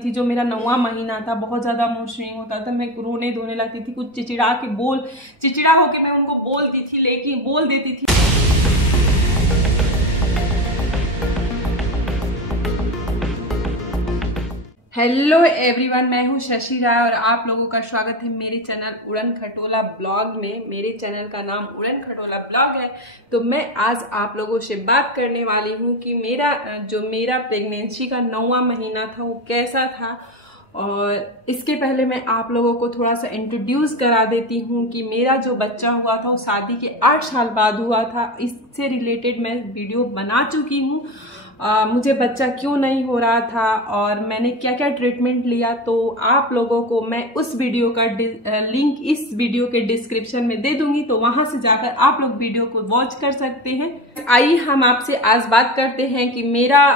थी। जो मेरा 9वां महीना था, बहुत ज़्यादा मूड स्विंग होता था, मैं रोने धोने लगती थी, कुछ चिचिड़ा होके मैं उनको बोल देती थी। हेलो एवरीवन, मैं हूं शशि राय और आप लोगों का स्वागत है मेरे चैनल उड़न खटोला ब्लॉग में। मेरे चैनल का नाम उड़न खटोला ब्लॉग है। तो मैं आज आप लोगों से बात करने वाली हूं कि मेरा प्रेगनेंसी का 9वां महीना था वो कैसा था। और इसके पहले मैं आप लोगों को थोड़ा सा इंट्रोड्यूस करा देती हूँ कि मेरा जो बच्चा हुआ था वो शादी के 8 साल बाद हुआ था। इससे रिलेटेड मैं वीडियो बना चुकी हूँ। मुझे बच्चा क्यों नहीं हो रहा था और मैंने क्या क्या ट्रीटमेंट लिया, तो आप लोगों को मैं उस वीडियो का लिंक इस वीडियो के डिस्क्रिप्शन में दे दूंगी, तो वहां से जाकर आप लोग वीडियो को वॉच कर सकते हैं। आइए हम आपसे आज बात करते हैं कि मेरा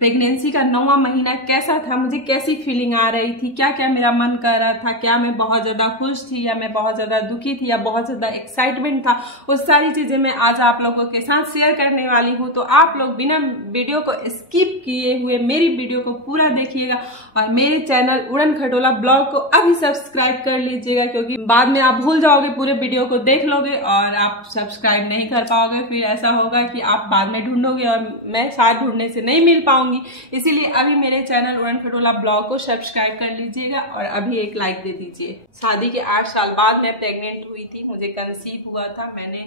प्रेगनेंसी का 9वां महीना कैसा था, मुझे कैसी फीलिंग आ रही थी, क्या क्या मेरा मन कर रहा था, क्या मैं बहुत ज्यादा खुश थी या मैं बहुत ज्यादा दुखी थी या बहुत ज्यादा एक्साइटमेंट था। वो सारी चीजें मैं आज आप लोगों के साथ शेयर करने वाली हूँ। तो आप लोग बिना वीडियो को स्किप किए हुए मेरी वीडियो को पूरा देखिएगा और मेरे चैनल उड़न खटोला ब्लॉग को अभी सब्सक्राइब कर लीजिएगा, क्योंकि बाद में आप भूल जाओगे, पूरे वीडियो को देख लोगे और आप सब्सक्राइब नहीं कर पाओगे। फिर ऐसा होगा कि आप बाद में ढूंढोगे और मैं साथ ढूंढने से नहीं मिल पाऊंगी। इसीलिए अभी मेरे चैनल उड़न खटोला ब्लॉग को सब्सक्राइब कर लीजिएगा और अभी एक लाइक दे दीजिए। शादी के 8 साल बाद मैं प्रेग्नेंट हुई थी, मुझे कंसीव हुआ था। मैंने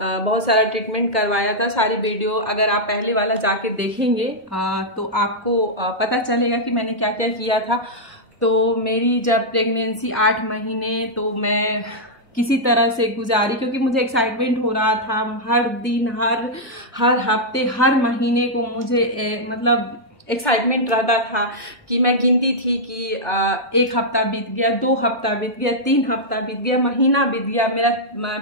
बहुत सारा ट्रीटमेंट करवाया था। सारी वीडियो अगर आप पहले वाला जाके देखेंगे तो आपको पता चलेगा कि मैंने क्या क्या किया था। तो मेरी जब प्रेगनेंसी 8 महीने तो मैं किसी तरह से गुजारी, क्योंकि मुझे एक्साइटमेंट हो रहा था। हर दिन, हर हफ्ते, हर महीने को मुझे मतलब एक्साइटमेंट रहता था कि मैं गिनती थी कि 1 हफ्ता बीत गया, 2 हफ्ता बीत गया, 3 हफ्ता बीत गया, महीना बीत गया, मेरा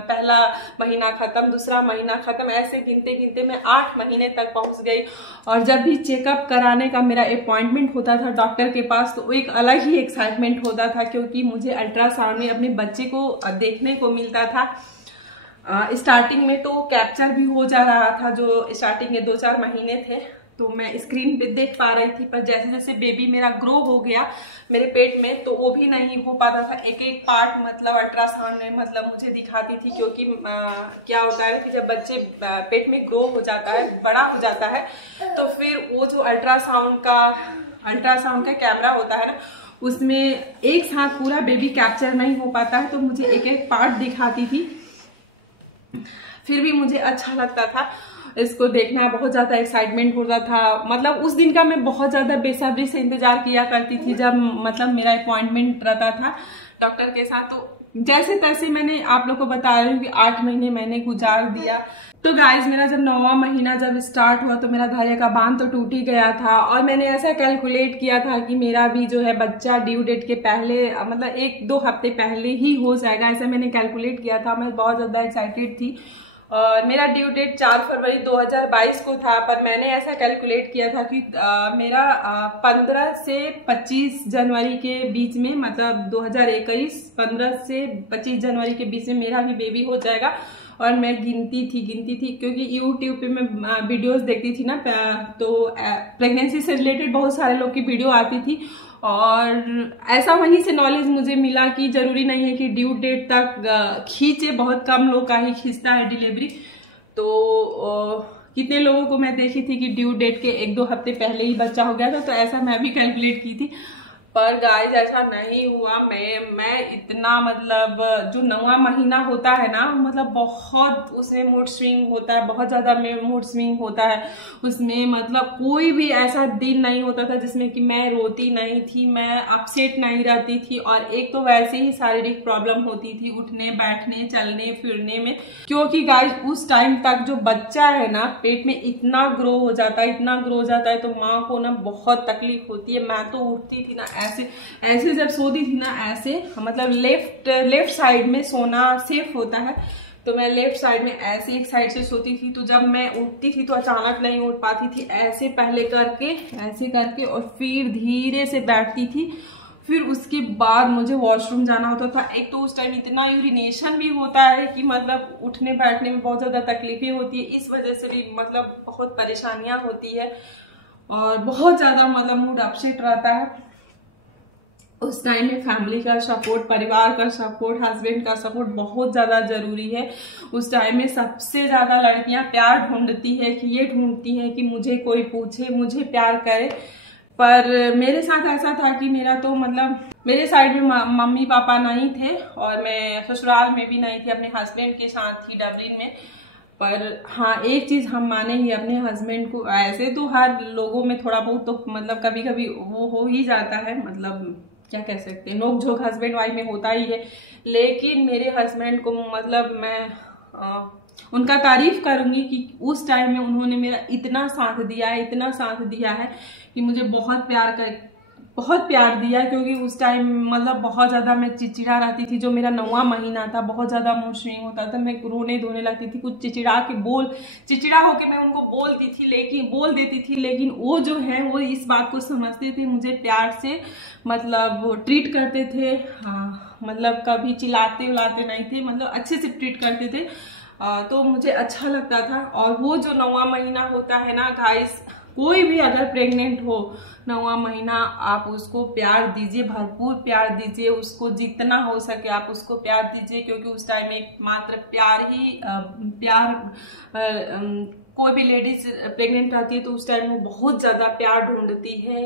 पहला महीना खत्म, दूसरा महीना खत्म, ऐसे गिनते गिनते मैं 8 महीने तक पहुंच गई। और जब भी चेकअप कराने का मेरा अपॉइंटमेंट होता था डॉक्टर के पास, तो एक अलग ही एक्साइटमेंट होता था, क्योंकि मुझे अल्ट्रासाउंड में अपने बच्चे को देखने को मिलता था। स्टार्टिंग में तो कैप्चर भी हो जा रहा था, जो स्टार्टिंग के 2-4 महीने थे तो मैं स्क्रीन पे देख पा रही थी, पर जैसे जैसे बेबी मेरा ग्रो हो गया मेरे पेट में, तो वो भी नहीं हो पाता था। एक एक पार्ट मतलब अल्ट्रासाउंड में मतलब मुझे दिखाती थी, क्योंकि क्या होता है कि जब बच्चे पेट में ग्रो हो जाता है, बड़ा हो जाता है, तो फिर वो जो अल्ट्रासाउंड का कैमरा होता है ना, उसमें एक साथ पूरा बेबी कैप्चर नहीं हो पाता है, तो मुझे एक एक पार्ट दिखाती थी। फिर भी मुझे अच्छा लगता था इसको देखना, बहुत ज्यादा एक्साइटमेंट होता था। मतलब उस दिन का मैं बहुत ज्यादा बेसब्री से इंतजार किया करती थी, जब मतलब मेरा अपॉइंटमेंट रहता था डॉक्टर के साथ। तो जैसे तैसे मैंने आप लोग को बता रही हूँ कि 8 महीने मैंने गुजार दिया। तो गाइज, मेरा जब 9वां महीना जब स्टार्ट हुआ तो मेरा धैर्य का बांध तो टूट ही गया था। और मैंने ऐसा कैलकुलेट किया था कि मेरा भी जो है बच्चा ड्यू डेट के पहले, मतलब 1-2 हफ्ते पहले ही हो जाएगा, ऐसा मैंने कैलकुलेट किया था। मैं बहुत ज्यादा एक्साइटेड थी और मेरा ड्यू डेट 4 फरवरी 2022 को था, पर मैंने ऐसा कैलकुलेट किया था कि मेरा 15 से 25 जनवरी के बीच में, मतलब 2021 15 से 25 जनवरी के बीच में मेरा भी बेबी हो जाएगा। और मैं गिनती थी क्योंकि यूट्यूब पे मैं वीडियोस देखती थी ना, तो प्रेगनेंसी से रिलेटेड बहुत सारे लोग की वीडियो आती थी और ऐसा वहीं से नॉलेज मुझे मिला कि जरूरी नहीं है कि ड्यू डेट तक खींचे, बहुत कम लोग का ही खींचता है डिलीवरी। तो कितने लोगों को मैं देखी थी कि ड्यू डेट के 1-2 हफ्ते पहले ही बच्चा हो गया था, तो ऐसा मैं भी कैलकुलेट की थी। पर गाइस ऐसा नहीं हुआ। मैं इतना, मतलब जो 9वां महीना होता है ना, मतलब बहुत उसमें मूड स्विंग होता है, बहुत ज्यादा मूड स्विंग होता है उसमें। मतलब कोई भी ऐसा दिन नहीं होता था जिसमें कि मैं रोती नहीं थी, मैं अपसेट नहीं रहती थी। और एक तो वैसे ही शारीरिक प्रॉब्लम होती थी उठने बैठने चलने फिरने में, क्योंकि गाइस उस टाइम तक जो बच्चा है ना पेट में इतना ग्रो हो जाता है, तो माँ को ना बहुत तकलीफ होती है। मैं तो उठती थी ना ऐसे जब सोती थी ना, ऐसे मतलब लेफ्ट साइड में सोना सेफ होता है, तो मैं लेफ्ट साइड में ऐसे एक साइड से सोती थी। तो जब मैं उठती थी तो अचानक नहीं उठ पाती थी, ऐसे पहले करके ऐसे करके और फिर धीरे से बैठती थी। फिर उसके बाद मुझे वॉशरूम जाना होता था। एक तो उस टाइम इतना यूरिनेशन भी होता है कि मतलब उठने बैठने में बहुत ज्यादा तकलीफें होती है, इस वजह से भी मतलब बहुत परेशानियां होती है और बहुत ज्यादा मतलब मूड अपसेट रहता है। उस टाइम में फैमिली का सपोर्ट, परिवार का सपोर्ट, हस्बैंड का सपोर्ट बहुत ज़्यादा ज़रूरी है। उस टाइम में सबसे ज़्यादा लड़कियां प्यार ढूंढती है कि ये ढूंढती है कि मुझे कोई पूछे, मुझे प्यार करे। पर मेरे साथ ऐसा था कि मेरा तो मतलब मेरे साइड में मम्मी पापा नहीं थे और मैं ससुराल में भी नहीं थी, अपने हस्बैंड के साथ थी डबलिन में। पर हाँ, एक चीज़ हम माने ही अपने हस्बैंड को, ऐसे तो हर लोगों में थोड़ा बहुत तो मतलब कभी कभी वो हो ही जाता है, मतलब क्या कह सकते हैं, नोक झोंक हस्बैंड वाइफ में होता ही है। लेकिन मेरे हस्बैंड को मतलब मैं उनका तारीफ करूंगी कि उस टाइम में उन्होंने मेरा इतना साथ दिया है, इतना साथ दिया है कि मुझे बहुत प्यार दिया। क्योंकि उस टाइम मतलब बहुत ज़्यादा मैं चिड़चिड़ा रहती थी। जो मेरा 9वां महीना था, बहुत ज़्यादा मूड स्विंग होता था, मैं रोने धोने लगती थी, कुछ चिड़चिड़ा होके मैं उनको बोल देती थी। लेकिन वो जो है वो इस बात को समझते थे, मुझे प्यार से मतलब ट्रीट करते थे। हाँ, मतलब कभी चिल्लाते उलाते नहीं थे, मतलब अच्छे से ट्रीट करते थे। तो मुझे अच्छा लगता था। और वो जो 9वां महीना होता है ना गाइस, कोई भी अगर प्रेग्नेंट हो 9वां महीना, आप उसको प्यार दीजिए, भरपूर प्यार दीजिए, उसको जितना हो सके आप उसको प्यार दीजिए। क्योंकि उस टाइम एक मात्र प्यार कोई भी लेडीज प्रेग्नेंट रहती है तो उस टाइम वो बहुत ज़्यादा प्यार ढूंढती है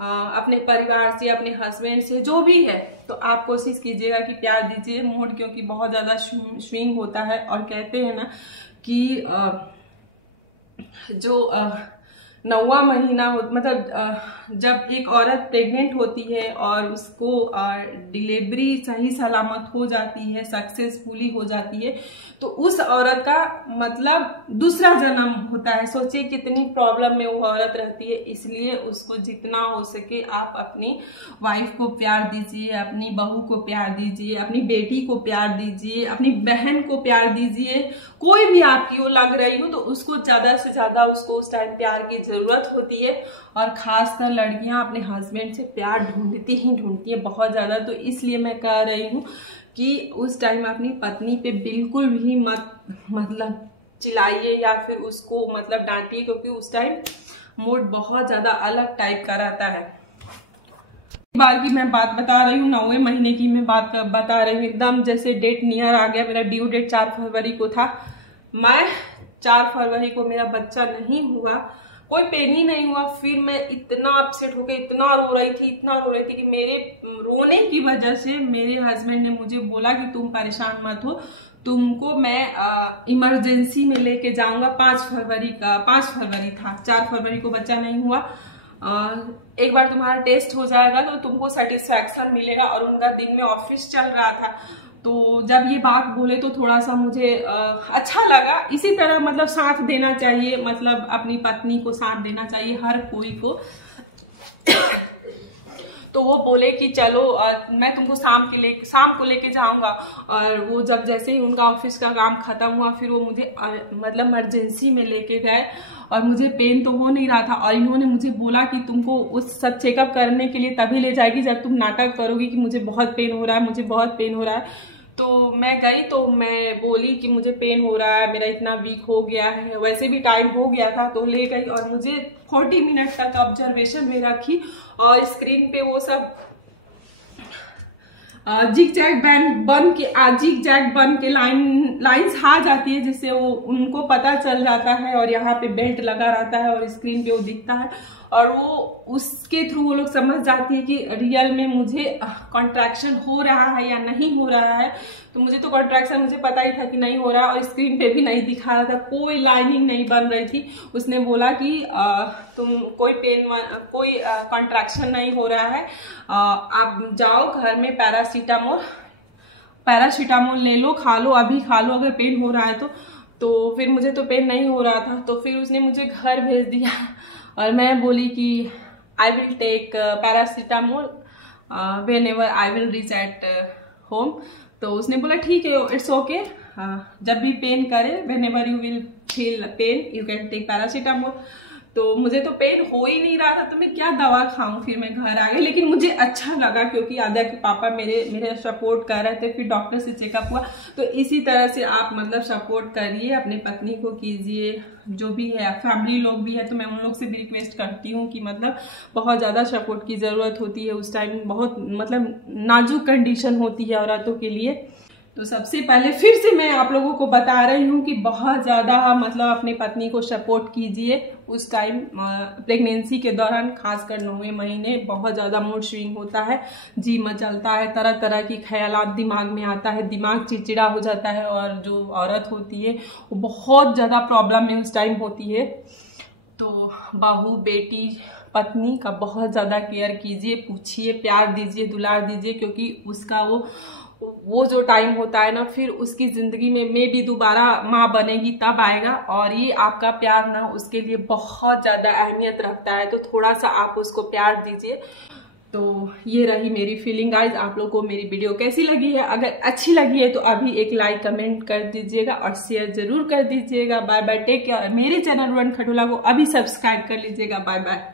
अपने परिवार से, अपने हस्बैंड से, जो भी है। तो आप कोशिश कीजिएगा कि प्यार दीजिए मूड, क्योंकि बहुत ज़्यादा स्विंग होता है। और कहते हैं ना कि जो 9वां महीना हो, मतलब जब एक औरत प्रेग्नेंट होती है और उसको डिलीवरी सही सलामत हो जाती है, सक्सेसफुली हो जाती है, तो उस औरत का मतलब दूसरा जन्म होता है। सोचिए कितनी प्रॉब्लम में वो औरत रहती है। इसलिए उसको जितना हो सके आप अपनी वाइफ को प्यार दीजिए, अपनी बहू को प्यार दीजिए, अपनी बेटी को प्यार दीजिए, अपनी बहन को प्यार दीजिए। कोई भी आपकी वो लग रही हो तो उसको ज्यादा से ज्यादा उसको उस टाइम प्यार की जरूरत होती है। और खासकर लड़कियां अपने हस्बैंड से प्यार ढूंढती है बहुत ज्यादा। तो इसलिए मैं कह रही हूँ कि उस टाइम अपनी पत्नी पे बिल्कुल भी मतलब चिल्लाइए या फिर उसको मतलब डांटिए, क्योंकि उस टाइम मूड बहुत ज्यादा अलग टाइप का रहता है। बार की मैं बात बता रही हूँ, 9वें महीने की मैं बात बता रही हूँ, एकदम जैसे डेट नियर आ गया। मेरा ड्यू डेट 4 फरवरी को था। मैं 4 फरवरी को मेरा बच्चा नहीं हुआ, कोई पेन ही नहीं हुआ। फिर मैं इतना अपसेट हो गई, इतना रो रही थी कि मेरे रोने की वजह से मेरे हस्बैंड ने मुझे बोला कि तुम परेशान मत हो, तुमको मैं इमरजेंसी में लेके जाऊंगा। 5 फरवरी था, 4 फरवरी को बच्चा नहीं हुआ। एक बार तुम्हारा टेस्ट हो जाएगा तो तुमको सेटिस्फैक्शन मिलेगा। और उनका दिन में ऑफिस चल रहा था, तो जब ये बात बोले तो थोड़ा सा मुझे अच्छा लगा। इसी तरह मतलब साथ देना चाहिए, मतलब अपनी पत्नी को साथ देना चाहिए हर कोई को। तो वो बोले कि चलो मैं तुमको शाम को लेके जाऊंगा। और वो जब जैसे ही उनका ऑफिस का काम खत्म हुआ, फिर वो मुझे मतलब इमरजेंसी में लेके गए। और मुझे पेन तो हो नहीं रहा था, और इन्होंने मुझे बोला कि तुमको उस सब चेकअप करने के लिए तभी ले जाएगी जब तुम नाटक करोगी कि मुझे बहुत पेन हो रहा है। तो मैं गई, तो मैं बोली कि मुझे पेन हो रहा है, मेरा इतना वीक हो गया है। वैसे भी टाइम हो गया था, तो ले गई और मुझे 40 मिनट तक ऑब्जर्वेशन में रखी। और स्क्रीन पे वो सब जिग जैग बन के लाइंस आ जाती है, जिससे वो उनको पता चल जाता है। और यहाँ पे बेल्ट लगा रहता है और स्क्रीन पे वो दिखता है, और वो उसके थ्रू वो लोग समझ जाती है कि रियल में मुझे कॉन्ट्रैक्शन हो रहा है या नहीं हो रहा है। तो मुझे तो कॉन्ट्रैक्शन मुझे पता ही था कि नहीं हो रहा, और स्क्रीन पे भी नहीं दिखा रहा था, कोई लाइनिंग नहीं बन रही थी। उसने बोला कि तुम कोई कॉन्ट्रैक्शन नहीं हो रहा है, आप जाओ घर में पैरासीटामोल ले लो, खा लो, अभी खा लो अगर पेन हो रहा है तो फिर मुझे तो पेन नहीं हो रहा था। तो फिर उसने मुझे घर भेज दिया, और मैं बोली कि I will take paracetamol whenever I will reach at home. तो उसने बोला ठीक है, इट्स ओके, जब भी पेन करे, whenever you will feel pain you can take paracetamol. तो मुझे तो पेन हो ही नहीं रहा था, तो मैं क्या दवा खाऊं, फिर मैं घर आ गई। लेकिन मुझे अच्छा लगा क्योंकि आद्या के पापा मेरे सपोर्ट कर रहे थे। फिर डॉक्टर से चेकअप हुआ। तो इसी तरह से आप मतलब सपोर्ट करिए, अपनी पत्नी को कीजिए, जो भी है फैमिली लोग भी है तो मैं उन लोग से भी रिक्वेस्ट करती हूँ कि मतलब बहुत ज़्यादा सपोर्ट की ज़रूरत होती है उस टाइम, बहुत मतलब नाजुक कंडीशन होती है औरतों के लिए। तो सबसे पहले फिर से मैं आप लोगों को बता रही हूँ कि बहुत ज़्यादा मतलब अपनी पत्नी को सपोर्ट कीजिए उस टाइम प्रेगनेंसी के दौरान, खासकर 9वें महीने बहुत ज़्यादा मूड स्विंग होता है, जी मचलता है, तरह तरह की ख्यालात दिमाग में आता है, दिमाग चिड़चिड़ा हो जाता है और जो औरत होती है वो बहुत ज़्यादा प्रॉब्लम में उस टाइम होती है। तो बहू, बेटी, पत्नी का बहुत ज़्यादा केयर कीजिए, पूछिए, प्यार दीजिए, दुलार दीजिए, क्योंकि उसका वो जो टाइम होता है ना, फिर उसकी जिंदगी में भी दोबारा माँ बनेगी तब आएगा, और ये आपका प्यार ना उसके लिए बहुत ज्यादा अहमियत रखता है। तो थोड़ा सा आप उसको प्यार दीजिए। तो ये रही मेरी फीलिंग गाइज। आप लोगों को मेरी वीडियो कैसी लगी है? अगर अच्छी लगी है तो अभी एक लाइक कमेंट कर दीजिएगा और शेयर जरूर कर दीजिएगा। Bye bye, take care. मेरे चैनल उड़न खटोला को अभी सब्सक्राइब कर लीजिएगा। Bye bye.